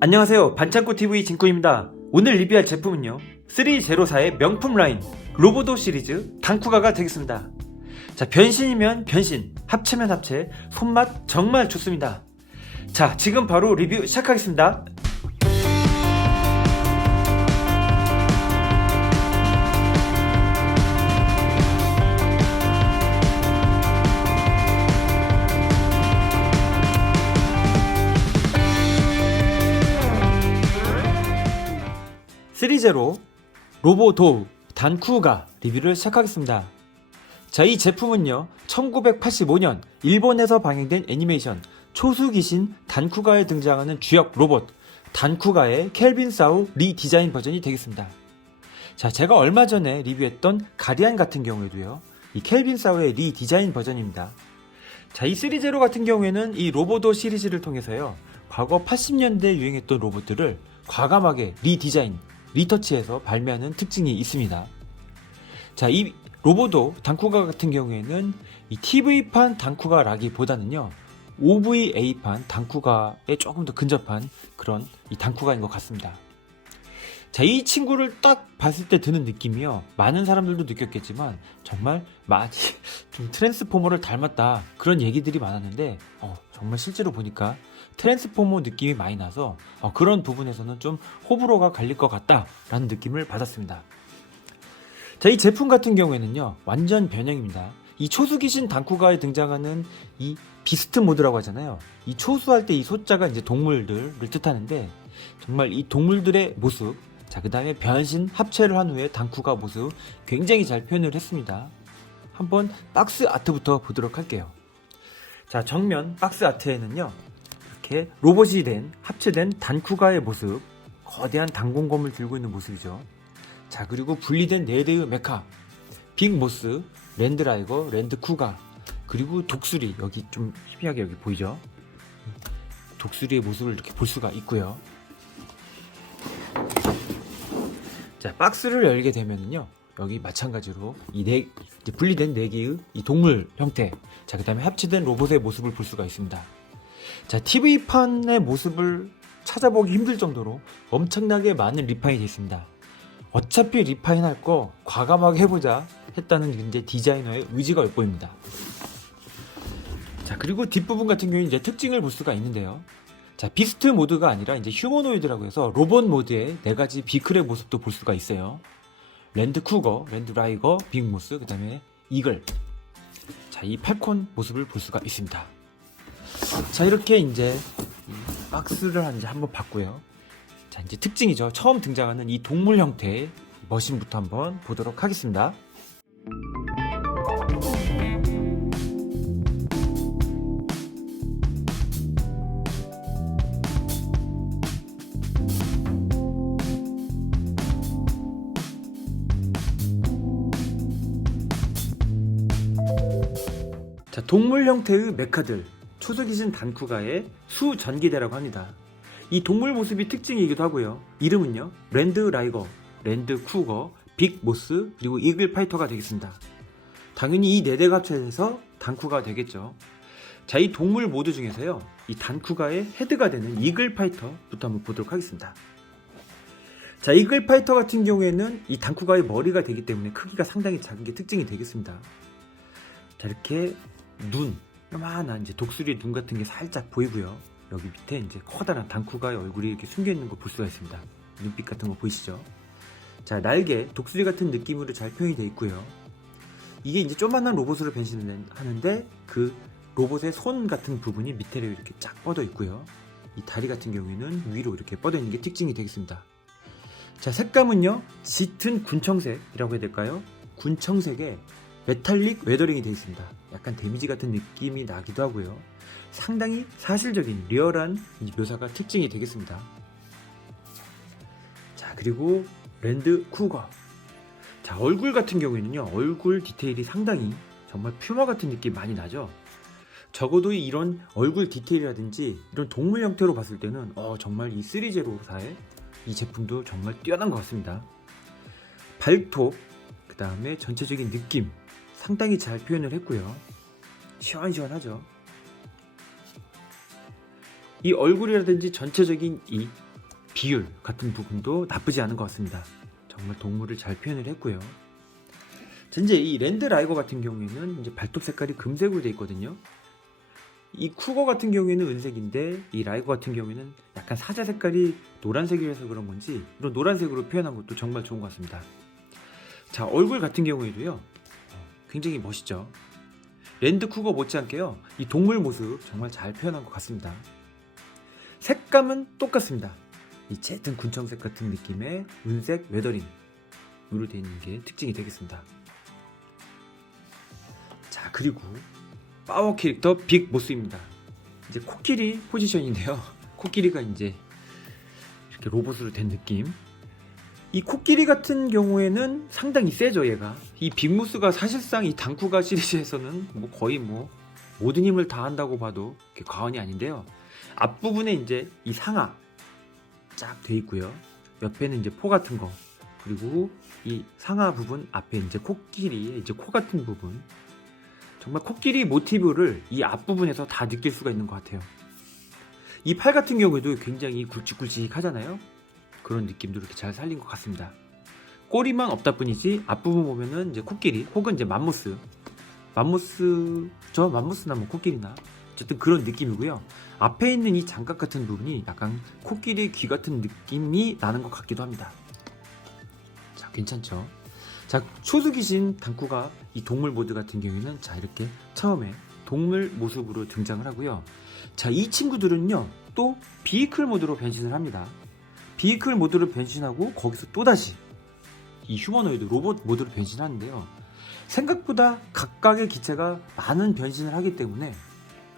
안녕하세요, 반창고TV 진쿠입니다. 오늘 리뷰할 제품은요 304의 명품 라인 로보도 시리즈 단쿠가가 되겠습니다. 자, 변신이면 변신, 합체면 합체, 손맛 정말 좋습니다. 자, 지금 바로 리뷰 시작하겠습니다. 시리제로 로보도우 단쿠가 리뷰를 시작하겠습니다. 자, 이 제품은요 1985년 일본에서 방영된 애니메이션 초수귀신 단쿠가에 등장하는 주역 로봇 단쿠가의 켈빈 사우 리디자인 버전이 되겠습니다. 자, 제가 얼마 전에 리뷰했던 가디안 같은 경우에도요 이 켈빈 사우의 리디자인 버전입니다. 자, 이 시리제로 같은 경우에는 이 로보도 시리즈를 통해서요 과거 80년대에 유행했던 로봇들을 과감하게 리디자인 리터치해서 발매하는 특징이 있습니다. 자, 이 로보도 단쿠가 같은 경우에는 이 TV판 단쿠가라기보다는요 OVA판 단쿠가에 조금 더 근접한 그런 이 단쿠가인 것 같습니다. 자, 이 친구를 딱 봤을 때 드는 느낌이요 많은 사람들도 느꼈겠지만 정말 마치 좀 트랜스포머를 닮았다 그런 얘기들이 많았는데 정말 실제로 보니까 트랜스포머 느낌이 많이 나서 그런 부분에서는 좀 호불호가 갈릴 것 같다 라는 느낌을 받았습니다. 자, 이 제품 같은 경우에는요 완전 변형입니다. 이 초수귀신 단쿠가에 등장하는 이 비스트 모드라고 하잖아요. 이 초수할 때 이 소자가 이제 동물들을 뜻하는데 정말 이 동물들의 모습, 자, 그 다음에 변신 합체를 한 후에 단쿠가 모습 굉장히 잘 표현을 했습니다. 한번 박스 아트부터 보도록 할게요. 자, 정면 박스 아트에는요 이렇게 로봇이 된 합체된 단쿠가의 모습, 거대한 단공검을 들고 있는 모습이죠. 자, 그리고 분리된 네대의 메카, 빅모스, 랜드라이거, 랜드쿠가, 그리고 독수리, 여기 좀 희미하게 여기 보이죠? 독수리의 모습을 이렇게 볼 수가 있고요. 자, 박스를 열게 되면은요 여기 마찬가지로 이제 분리된 네 개의 이 동물 형태, 자, 그 다음에 합체된 로봇의 모습을 볼 수가 있습니다. 자, TV판의 모습을 찾아보기 힘들 정도로 엄청나게 많은 리파인이 되어 있습니다. 어차피 리파인 할 거 과감하게 해보자 했다는 이제 디자이너의 의지가 엿보입니다. 자, 그리고 뒷부분 같은 경우는 이제 특징을 볼 수가 있는데요. 자, 비스트 모드가 아니라 이제 휴머노이드라고 해서 로봇 모드의 네 가지 비클의 모습도 볼 수가 있어요. 랜드쿠거, 랜드라이거, 빅모스, 그 다음에 이글. 자, 이 팔콘 모습을 볼 수가 있습니다. 자, 이렇게 이제 박스를 이제 한번 봤고요. 자, 이제 특징이죠. 처음 등장하는 이 동물 형태의 머신부터 한번 보도록 하겠습니다. 자, 동물 형태의 메카들, 초수귀신 단쿠가의 수전기대라고 합니다. 이 동물 모습이 특징이기도 하고요. 이름은요 랜드라이거, 랜드쿠거, 빅모스, 그리고 이글파이터가 되겠습니다. 당연히 이 4대가 합쳐서 단쿠가 되겠죠. 자, 이 동물 모드 중에서요 이 단쿠가의 헤드가 되는 이글파이터부터 한번 보도록 하겠습니다. 자, 이글파이터 같은 경우에는 이 단쿠가의 머리가 되기 때문에 크기가 상당히 작은 게 특징이 되겠습니다. 자, 이렇게 눈, 요만한 이제 독수리의 눈 같은 게 살짝 보이고요. 여기 밑에 이제 커다란 단쿠가의 얼굴이 이렇게 숨겨 있는 거 볼 수가 있습니다. 눈빛 같은 거 보이시죠? 자, 날개, 독수리 같은 느낌으로 잘 표현이 되어 있고요. 이게 이제 조만한 로봇으로 변신을 하는데 그 로봇의 손 같은 부분이 밑에로 이렇게 쫙 뻗어 있고요. 이 다리 같은 경우에는 위로 이렇게 뻗어 있는 게 특징이 되겠습니다. 자, 색감은요 짙은 군청색이라고 해야 될까요? 군청색에 메탈릭 웨더링이 되어 있습니다. 약간 데미지 같은 느낌이 나기도 하고요. 상당히 사실적인 리얼한 묘사가 특징이 되겠습니다. 자, 그리고 랜드쿠거. 자, 얼굴 같은 경우에는요 얼굴 디테일이 상당히 정말 퓨마 같은 느낌 많이 나죠. 적어도 이런 얼굴 디테일이라든지 이런 동물 형태로 봤을 때는 정말 이 304의 이 제품도 정말 뛰어난 것 같습니다. 발톱, 그 다음에 전체적인 느낌 상당히 잘 표현을 했고요. 시원시원하죠. 이 얼굴이라든지 전체적인 이 비율 같은 부분도 나쁘지 않은 것 같습니다. 정말 동물을 잘 표현을 했고요. 자, 이제 이 랜드 라이거 같은 경우에는 이제 발톱 색깔이 금색으로 되어 있거든요. 이 쿠거 같은 경우에는 은색인데 이 라이거 같은 경우에는 약간 사자 색깔이 노란색이라서 그런 건지 이런 노란색으로 표현한 것도 정말 좋은 것 같습니다. 자, 얼굴 같은 경우에도요 굉장히 멋있죠. 랜드 쿠거 못지않게요 이 동물 모습 정말 잘 표현한 것 같습니다. 색감은 똑같습니다. 이 짙은 군청색 같은 느낌의 은색 웨더링으로 되어 있는 게 특징이 되겠습니다. 자, 그리고 파워 캐릭터 빅 모스입니다. 이제 코끼리 포지션인데요. 코끼리가 이제 이렇게 로봇으로 된 느낌. 이 코끼리 같은 경우에는 상당히 세죠, 얘가. 이 빅모스가 사실상 이 단쿠가 시리즈에서는 뭐 거의 뭐 모든 힘을 다 한다고 봐도 과언이 아닌데요. 앞부분에 이제 이 상아 쫙 돼 있고요. 옆에는 이제 포 같은 거. 그리고 이 상아 부분 앞에 이제 코끼리의 이제 코 같은 부분. 정말 코끼리 모티브를 이 앞부분에서 다 느낄 수가 있는 것 같아요. 이 팔 같은 경우에도 굉장히 굵직굵직 하잖아요. 그런 느낌도 이렇게 잘 살린 것 같습니다. 꼬리만 없다 뿐이지 앞부분 보면은 이제 코끼리 혹은 이제 맘모스나 뭐 코끼리나 어쨌든 그런 느낌이고요. 앞에 있는 이 장갑 같은 부분이 약간 코끼리 귀 같은 느낌이 나는 것 같기도 합니다. 자, 괜찮죠? 자, 초수귀신 단쿠가 이 동물 모드 같은 경우에는 자, 이렇게 처음에 동물 모습으로 등장을 하고요. 자, 이 친구들은요 또 비이클 모드로 변신을 합니다. 비이클 모드로 변신하고 거기서 또다시 이 휴머노이드 로봇 모드로 변신하는데요. 생각보다 각각의 기체가 많은 변신을 하기 때문에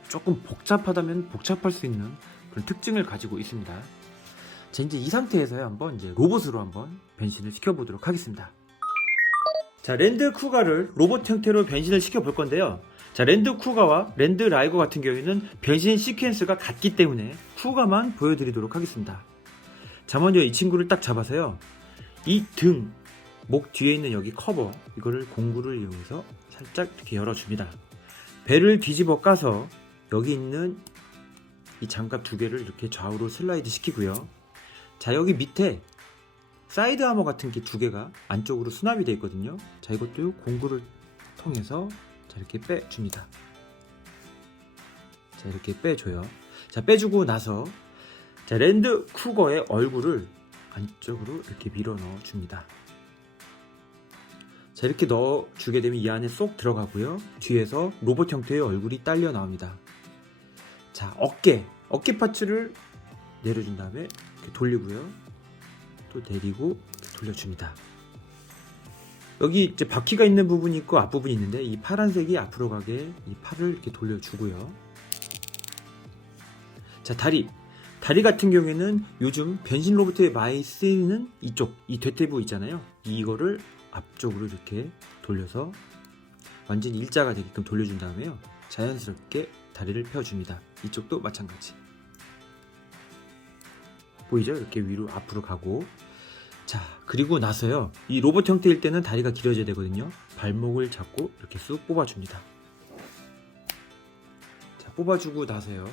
조금 복잡하다면 복잡할 수 있는 그런 특징을 가지고 있습니다. 자, 이제 이 상태에서요 한번 이제 로봇으로 한번 변신을 시켜보도록 하겠습니다. 자, 랜드 쿠가를 로봇 형태로 변신을 시켜 볼 건데요. 자, 랜드 쿠가와 랜드 라이거 같은 경우에는 변신 시퀀스가 같기 때문에 쿠가만 보여드리도록 하겠습니다. 자, 먼저 이 친구를 딱 잡아서요. 이 등, 목 뒤에 있는 여기 커버, 이거를 공구를 이용해서 살짝 이렇게 열어줍니다. 배를 뒤집어 까서 여기 있는 이 장갑 두 개를 이렇게 좌우로 슬라이드 시키고요. 자, 여기 밑에 사이드 아머 같은 게 두 개가 안쪽으로 수납이 되어 있거든요. 자, 이것도 공구를 통해서 자, 이렇게 빼줍니다. 자, 이렇게 빼줘요. 자, 빼주고 나서 자, 랜드 쿠거의 얼굴을 안쪽으로 이렇게 밀어 넣어줍니다. 자, 이렇게 넣어주게 되면 이 안에 쏙 들어가고요. 뒤에서 로봇 형태의 얼굴이 딸려 나옵니다. 자, 어깨 파츠를 내려준 다음에 이렇게 돌리고요. 또 내리고 돌려줍니다. 여기 이제 바퀴가 있는 부분이 있고 앞부분이 있는데 이 파란색이 앞으로 가게 이 팔을 이렇게 돌려주고요. 자, 다리 같은 경우에는 요즘 변신 로봇에 많이 쓰이는 이쪽 이 대퇴부 있잖아요. 이거를 앞쪽으로 이렇게 돌려서 완전히 일자가 되게끔 돌려준 다음에요. 자연스럽게 다리를 펴줍니다. 이쪽도 마찬가지. 보이죠? 이렇게 위로 앞으로 가고. 자, 그리고 나서요. 이 로봇 형태일 때는 다리가 길어져야 되거든요. 발목을 잡고 이렇게 쑥 뽑아줍니다. 자, 뽑아주고 나서요.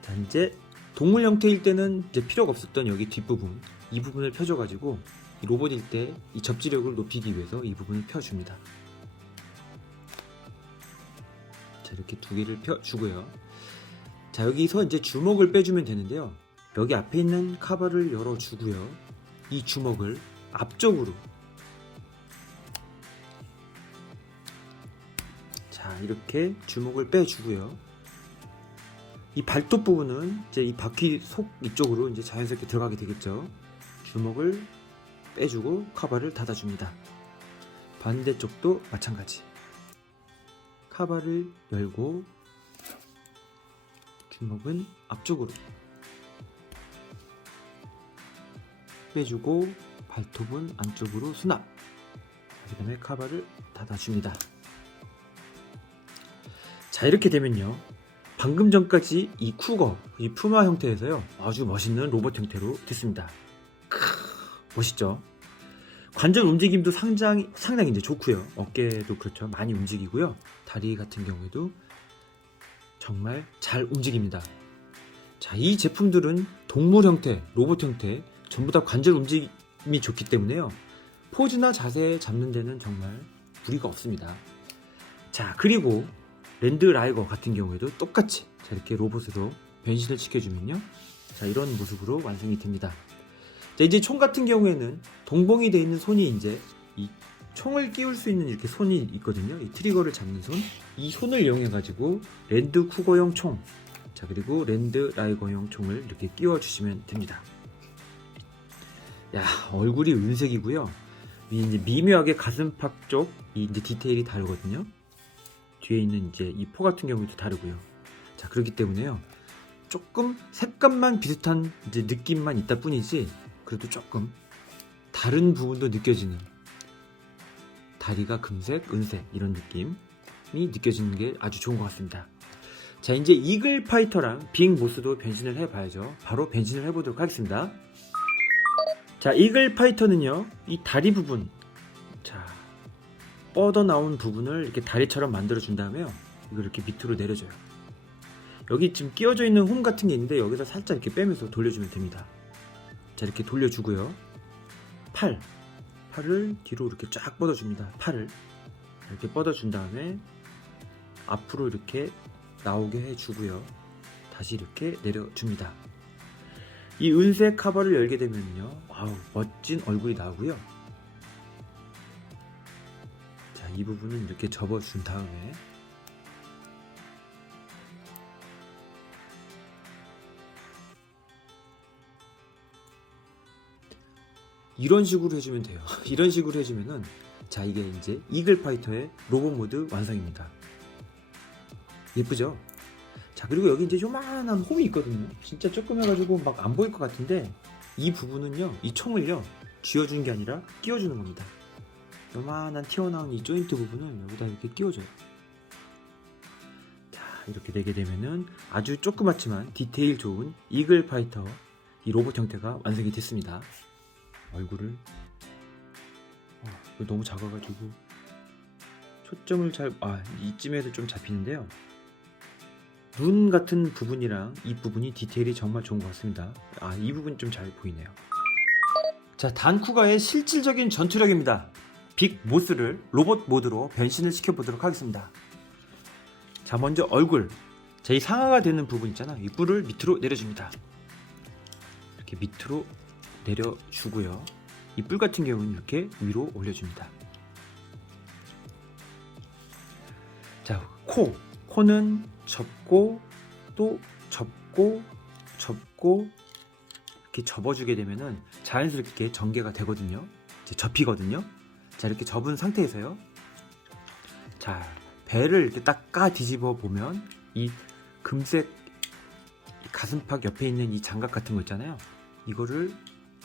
자, 이제 동물 형태일 때는 이제 필요가 없었던 여기 뒷부분, 이 부분을 펴줘가지고 이 로봇일 때 이 접지력을 높이기 위해서 이 부분을 펴줍니다. 자, 이렇게 두 개를 펴주고요. 자, 여기서 이제 주먹을 빼주면 되는데요. 여기 앞에 있는 카바를 열어주고요. 이 주먹을 앞쪽으로 자, 이렇게 주먹을 빼주고요. 이 발톱 부분은 이제 이 바퀴 속 이쪽으로 이제 자연스럽게 들어가게 되겠죠. 주먹을 빼주고 카바를 닫아줍니다. 반대쪽도 마찬가지. 카바를 열고 주먹은 앞쪽으로 빼주고 발톱은 안쪽으로 수납. 그 다음에 카바를 닫아줍니다. 자, 이렇게 되면요. 방금 전까지 이 쿠거, 이 푸마 형태에서요. 아주 멋있는 로봇 형태로 됐습니다. 멋있죠? 관절 움직임도 상당히 이제 좋고요. 어깨도 그렇죠. 많이 움직이고요. 다리 같은 경우에도 정말 잘 움직입니다. 자, 이 제품들은 동물 형태, 로봇 형태 전부 다 관절 움직임이 좋기 때문에요. 포즈나 자세 잡는 데는 정말 무리가 없습니다. 자, 그리고 랜드 라이거 같은 경우에도 똑같이 자, 이렇게 로봇으로 변신을 시켜주면요. 자, 이런 모습으로 완성이 됩니다. 자, 이제 총 같은 경우에는 동봉이 되어 있는 손이 이제 이 총을 끼울 수 있는 이렇게 손이 있거든요. 이 트리거를 잡는 손. 이 손을 이용해 가지고 랜드 쿠거용 총, 자, 그리고 랜드 라이거용 총을 이렇게 끼워 주시면 됩니다. 야, 얼굴이 은색이고요. 이 이제 미묘하게 가슴팍 쪽 이 이제 디테일이 다르거든요. 뒤에 있는 이제 이 포 같은 경우도 다르고요. 자, 그렇기 때문에요. 조금 색감만 비슷한 이제 느낌만 있다 뿐이지, 그래도 조금 다른 부분도 느껴지는, 다리가 금색, 은색 이런 느낌이 느껴지는 게 아주 좋은 것 같습니다. 자, 이제 이글 파이터랑 빅 모스도 변신을 해봐야죠. 바로 변신을 해보도록 하겠습니다. 자, 이글 파이터는요, 이 다리 부분, 자, 뻗어나온 부분을 이렇게 다리처럼 만들어준 다음에요, 이걸 이렇게 밑으로 내려줘요. 여기 지금 끼워져 있는 홈 같은 게 있는데 여기서 살짝 이렇게 빼면서 돌려주면 됩니다. 자, 이렇게 돌려주고요. 팔을 뒤로 이렇게 쫙 뻗어줍니다. 팔을 이렇게 뻗어준 다음에 앞으로 이렇게 나오게 해주고요. 다시 이렇게 내려줍니다. 이 은색 카바를 열게 되면요, 와우, 멋진 얼굴이 나오고요. 자, 이 부분은 이렇게 접어준 다음에 이런 식으로 해주면 돼요. 이런 식으로 해주면은, 자, 이게 이제 이글 파이터의 로봇 모드 완성입니다. 예쁘죠? 자, 그리고 여기 이제 요만한 홈이 있거든요. 진짜 조금 해가지고 막 안 보일 것 같은데, 이 부분은요, 이 총을요, 쥐어주는 게 아니라 끼워주는 겁니다. 요만한 튀어나온 이 조인트 부분을 여기다 이렇게 끼워줘요. 자, 이렇게 되게 되면은 아주 조그맣지만 디테일 좋은 이글 파이터 이 로봇 형태가 완성이 됐습니다. 얼굴을 이거 너무 작아가지고 초점을 이쯤에서 좀 잡히는데요. 눈 같은 부분이랑 이 부분이 디테일이 정말 좋은 것 같습니다. 이 부분이 좀 잘 보이네요. 자, 단쿠가의 실질적인 전투력입니다. 빅 모스를 로봇 모드로 변신을 시켜보도록 하겠습니다. 자, 먼저 얼굴, 자, 이 상하가 되는 부분 있잖아요. 이 뿔을 밑으로 내려줍니다. 이렇게 밑으로 내려주고요. 이 뿔 같은 경우는 이렇게 위로 올려줍니다. 자, 코는 접고 또 접고 이렇게 접어주게 되면은 자연스럽게 전개가 되거든요. 이제 접히거든요. 자, 이렇게 접은 상태에서요, 자, 배를 이렇게 딱 뒤집어 보면 이 금색 가슴팍 옆에 있는 이 장갑 같은 거 있잖아요. 이거를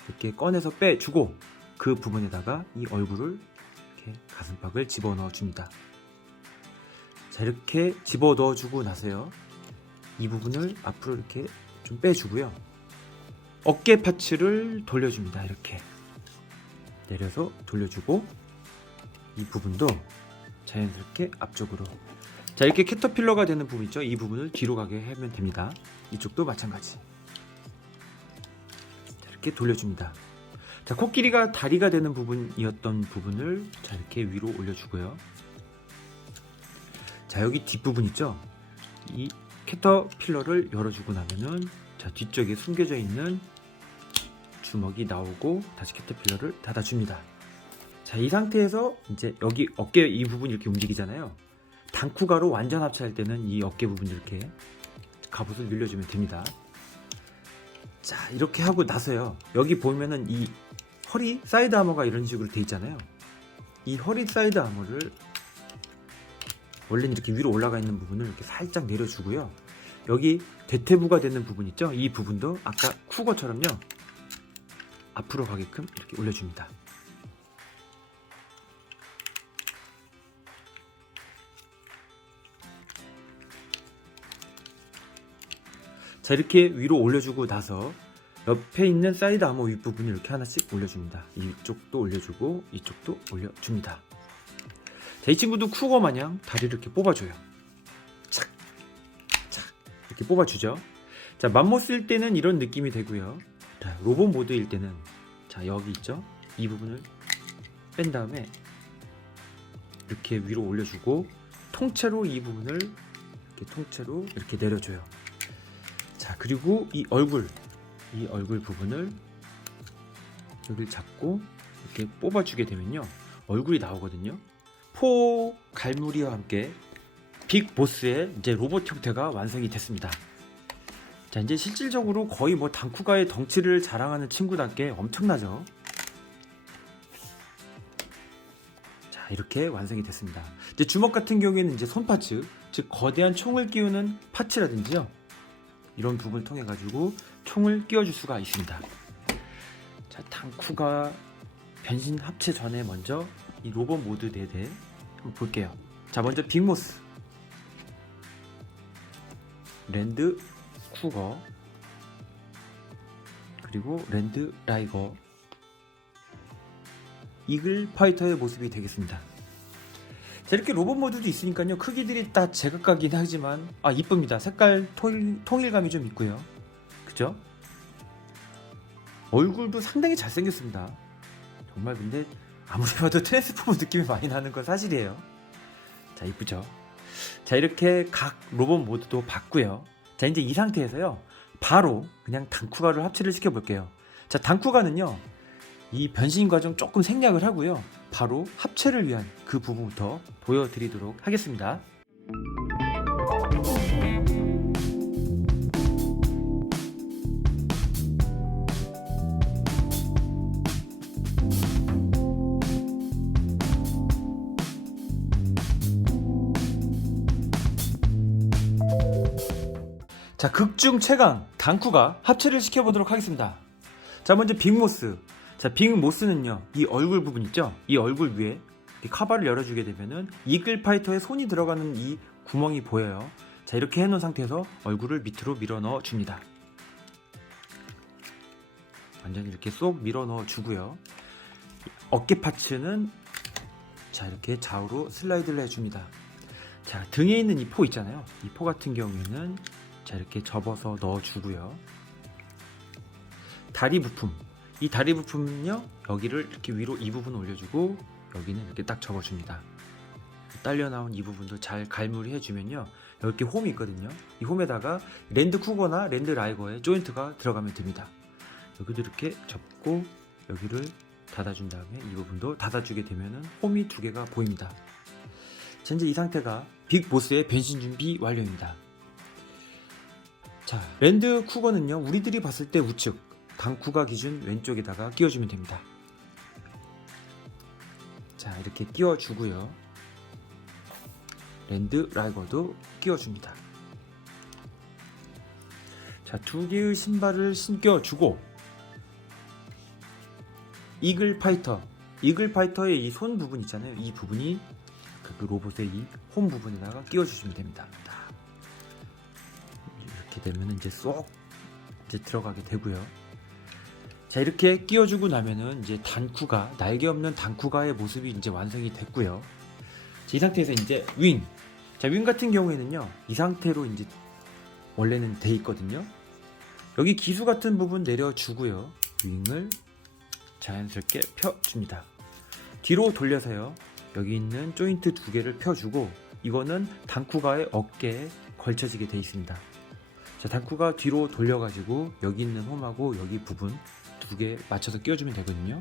이렇게 꺼내서 빼주고 그 부분에다가 이 얼굴을 이렇게 가슴팍을 집어넣어 줍니다. 자, 이렇게 집어넣어 주고 나서요, 이 부분을 앞으로 이렇게 좀 빼주고요. 어깨 파츠를 돌려줍니다. 이렇게 내려서 돌려주고 이 부분도 자연스럽게 앞쪽으로, 자, 이렇게 캐터필러가 되는 부분 있죠? 이 부분을 뒤로 가게 하면 됩니다. 이쪽도 마찬가지. 자, 이렇게 돌려줍니다. 자, 코끼리가 다리가 되는 부분이었던 부분을 자, 이렇게 위로 올려주고요. 자, 여기 뒷부분 있죠? 이 캐터필러를 열어주고 나면은, 자, 뒤쪽에 숨겨져 있는 주먹이 나오고 다시 캐터필러를 닫아줍니다. 자, 이 상태에서 이제 여기 어깨 이 부분 이렇게 움직이잖아요. 단쿠가로 완전 합체할 때는 이 어깨 부분 이렇게 갑옷을 늘려주면 됩니다. 자, 이렇게 하고 나서요, 여기 보면은 이 허리 사이드 아머가 이런 식으로 돼 있잖아요. 이 허리 사이드 아머를 원래는 이렇게 위로 올라가 있는 부분을 이렇게 살짝 내려주고요. 여기 대퇴부가 되는 부분 있죠? 이 부분도 아까 쿠거처럼요, 앞으로 가게끔 이렇게 올려줍니다. 자, 이렇게 위로 올려주고 나서 옆에 있는 사이드 아머 윗부분을 이렇게 하나씩 올려줍니다. 이쪽도 올려주고 이쪽도 올려줍니다. 자, 이 친구도 쿠거 마냥 다리를 이렇게 뽑아줘요. 착, 착, 이렇게 뽑아주죠. 자, 맘모스일 때는 이런 느낌이 되고요. 자, 로봇 모드일 때는 자, 여기 있죠? 이 부분을 뺀 다음에 이렇게 위로 올려주고 통째로 이 부분을 이렇게 통째로 이렇게 내려줘요. 자, 그리고 이 얼굴 부분을 여기를 잡고 이렇게 뽑아주게 되면요, 얼굴이 나오거든요. 포 갈무리와 함께 빅보스의 이제 로봇 형태가 완성이 됐습니다. 자, 이제 실질적으로 거의 뭐 단쿠가의 덩치를 자랑하는 친구답게 엄청나죠. 자, 이렇게 완성이 됐습니다. 이제 주먹 같은 경우에는 이제 손 파츠, 즉 거대한 총을 끼우는 파츠라든지요, 이런 부분을 통해 가지고 총을 끼워줄 수가 있습니다. 자, 단쿠가 변신 합체 전에 먼저 이 로봇 모드 대대 한번 볼게요. 자, 먼저 빅모스, 랜드 쿠거, 그리고 랜드 라이거, 이글 파이터의 모습이 되겠습니다. 자, 이렇게 로봇 모드도 있으니까요, 크기들이 다 제각각이긴 하지만 이쁩니다. 색깔 통일감이 좀 있고요. 그죠? 얼굴도 상당히 잘생겼습니다. 정말. 근데 아무리 봐도 트랜스포머 느낌이 많이 나는 건 사실이에요. 자, 이쁘죠? 자, 이렇게 각 로봇 모드도 봤고요. 자, 이제 이 상태에서요, 바로 그냥 단쿠가를 합체를 시켜 볼게요. 자, 단쿠가는요, 이 변신 과정 조금 생략을 하고요, 바로 합체를 위한 그 부분부터 보여드리도록 하겠습니다. 자, 극중 최강 단쿠가 합체를 시켜보도록 하겠습니다. 자, 먼저 빅모스. 자, 빅모스는요, 이 얼굴 부분 있죠? 이 얼굴 위에 이 카바를 열어주게 되면은 이글 파이터의 손이 들어가는 이 구멍이 보여요. 자, 이렇게 해놓은 상태에서 얼굴을 밑으로 밀어 넣어 줍니다. 완전히 이렇게 쏙 밀어 넣어 주고요. 어깨 파츠는 자, 이렇게 좌우로 슬라이드를 해줍니다. 자, 등에 있는 이 포 있잖아요. 이 포 같은 경우에는 자, 이렇게 접어서 넣어주고요. 다리 부품, 이 다리 부품은요, 여기를 이렇게 위로 이 부분 올려주고 여기는 이렇게 딱 접어줍니다. 딸려 나온 이 부분도 잘 갈무리 해주면요, 이렇게 홈이 있거든요. 이 홈에다가 랜드 쿠거나 랜드 라이거의 조인트가 들어가면 됩니다. 여기도 이렇게 접고 여기를 닫아준 다음에 이 부분도 닫아주게 되면은 홈이 두 개가 보입니다. 현재 이 상태가 빅보스의 변신 준비 완료입니다. 자, 랜드 쿠거는요, 우리들이 봤을 때 우측, 단쿠가 기준 왼쪽에다가 끼워주면 됩니다. 자, 이렇게 끼워주고요. 랜드 라이거도 끼워줍니다. 자, 두 개의 신발을 신겨주고 이글 파이터의 이 손 부분 있잖아요. 이 부분이 그 로봇의 이 홈 부분에다가 끼워주시면 됩니다. 이렇게 되면 이제 쏙 이제 들어가게 되고요. 자, 이렇게 끼워주고 나면은 이제 단쿠가, 날개 없는 단쿠가의 모습이 이제 완성이 됐고요. 자, 이 상태에서 이제 윙. 자, 윙 같은 경우에는요, 이 상태로 이제 원래는 돼 있거든요. 여기 기수 같은 부분 내려주고요. 윙을 자연스럽게 펴줍니다. 뒤로 돌려서요, 여기 있는 조인트 두 개를 펴주고, 이거는 단쿠가의 어깨에 걸쳐지게 돼 있습니다. 자, 단쿠가 뒤로 돌려가지고 여기 있는 홈하고 여기 부분 두 개 맞춰서 끼워주면 되거든요.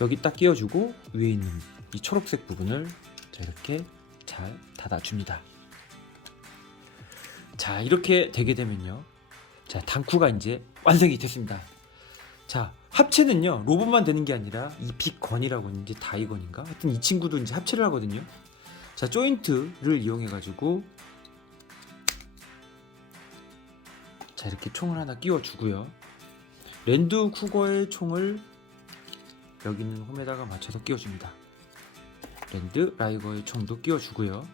여기 딱 끼워주고 위에 있는 이 초록색 부분을 자, 이렇게 잘 닫아줍니다. 자, 이렇게 되게 되면요, 자, 단쿠가 이제 완성이 됐습니다. 자, 합체는요, 로봇만 되는 게 아니라 이 빅건이라고 이제 다이건인가? 하여튼 이 친구도 이제 합체를 하거든요. 자, 조인트를 이용해 가지고 자, 이렇게 총을 하나 끼워주고요. 랜드 쿠거의 총을 여기 있는 홈에다가 맞춰서 끼워줍니다. 랜드 라이거의 총도 끼워주고요.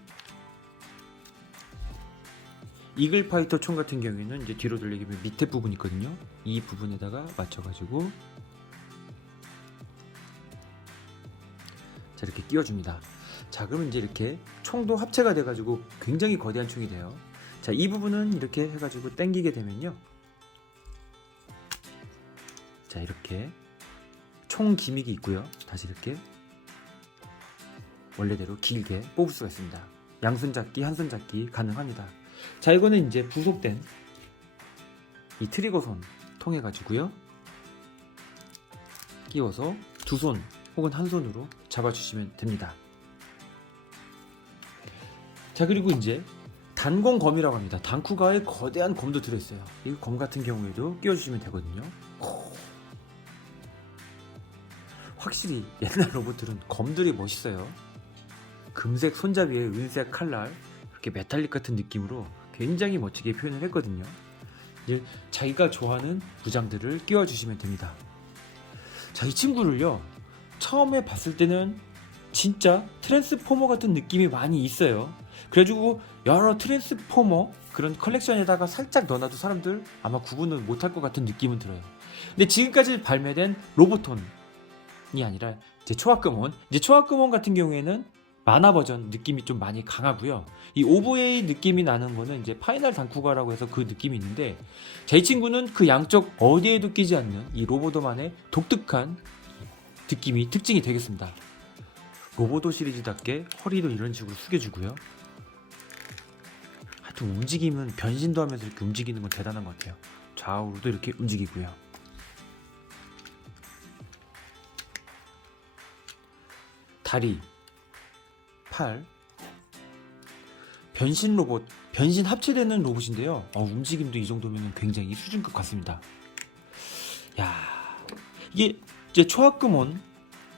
이글 파이터 총 같은 경우에는 이제 뒤로 돌리면 밑에 부분 있거든요. 이 부분에다가 맞춰가지고 자, 이렇게 끼워줍니다. 자, 그러면 이제 이렇게 총도 합체가 돼가지고 굉장히 거대한 총이 돼요. 자, 자, 이 부분은 이렇게 해가지고 당기게 되면요, 자, 이렇게 총 기믹이 있고요. 다시 이렇게 원래대로 길게 뽑을 수가 있습니다. 양손 잡기, 한 손 잡기 가능합니다. 자, 이거는 이제 부속된 이 트리거 손 통해 가지고요, 끼워서 두 손 혹은 한 손으로 잡아주시면 됩니다. 자, 그리고 이제 단검 검이라고 합니다. 단쿠가에 거대한 검도 들어있어요. 이 검 같은 경우에도 끼워주시면 되거든요. 확실히 옛날 로봇들은 검들이 멋있어요. 금색 손잡이에 은색 칼날, 이렇게 메탈릭 같은 느낌으로 굉장히 멋지게 표현을 했거든요. 이제 자기가 좋아하는 부장들을 끼워주시면 됩니다. 자, 이 친구를요, 처음에 봤을 때는 진짜 트랜스포머 같은 느낌이 많이 있어요. 그래가지고 여러 트랜스포머 그런 컬렉션에다가 살짝 넣어놔도 사람들 아마 구분을 못할 것 같은 느낌은 들어요. 근데 지금까지 발매된 로보톤이 아니라 이제 초합금온, 이제 초합금온 같은 경우에는 만화 버전 느낌이 좀 많이 강하고요. 이 오버웨이 느낌이 나는 거는 이제 파이널 단쿠가라고 해서 그 느낌이 있는데, 자, 이 친구는 그 양쪽 어디에도 끼지 않는 이 로보도만의 독특한 느낌이 특징이 되겠습니다. 로보도 시리즈답게 허리도 이런 식으로 숙여주고요. 하여튼 움직임은 변신도 하면서 이렇게 움직이는 건 대단한 것 같아요. 좌우로도 이렇게 움직이고요. 다리, 팔, 변신 로봇, 변신 합체되는 로봇인데요. 움직임도 이 정도면 굉장히 수준급 같습니다. 야, 이게 이제 초합금온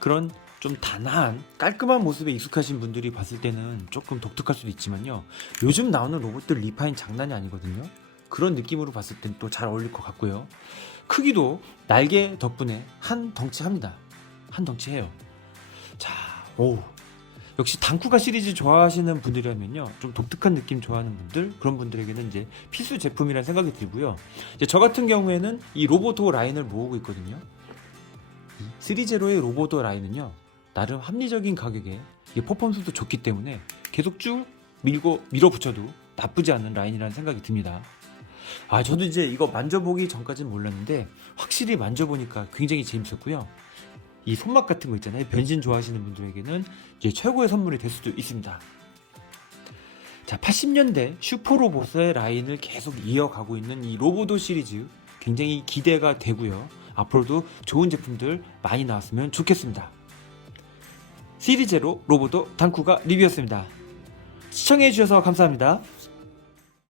그런 좀 단아한 깔끔한 모습에 익숙하신 분들이 봤을 때는 조금 독특할 수도 있지만요, 요즘 나오는 로봇들 리파인 장난이 아니거든요. 그런 느낌으로 봤을 땐 또 잘 어울릴 것 같고요. 크기도 날개 덕분에 한 덩치합니다. 한 덩치해요. 자, 오, 역시 단쿠가 시리즈 좋아하시는 분들이라면요, 좀 독특한 느낌 좋아하는 분들, 그런 분들에게는 이제 필수 제품이라는 생각이 들고요. 이제 저 같은 경우에는 이 로보도 라인을 모으고 있거든요. 이 3제로의 로보도 라인은요, 나름 합리적인 가격에 이게 퍼포먼스도 좋기 때문에 계속 쭉 밀어붙여도 나쁘지 않은 라인이라는 생각이 듭니다. 저도 이제 이거 만져보기 전까지는 몰랐는데 확실히 만져보니까 굉장히 재밌었고요. 이 손맛 같은 거 있잖아요. 변신 좋아하시는 분들에게는 이제 최고의 선물이 될 수도 있습니다. 자, 80년대 슈퍼로봇의 라인을 계속 이어가고 있는 이 로보도 시리즈 굉장히 기대가 되고요. 앞으로도 좋은 제품들 많이 나왔으면 좋겠습니다. 시리제로 로보도 단쿠가 리뷰였습니다. 시청해주셔서 감사합니다.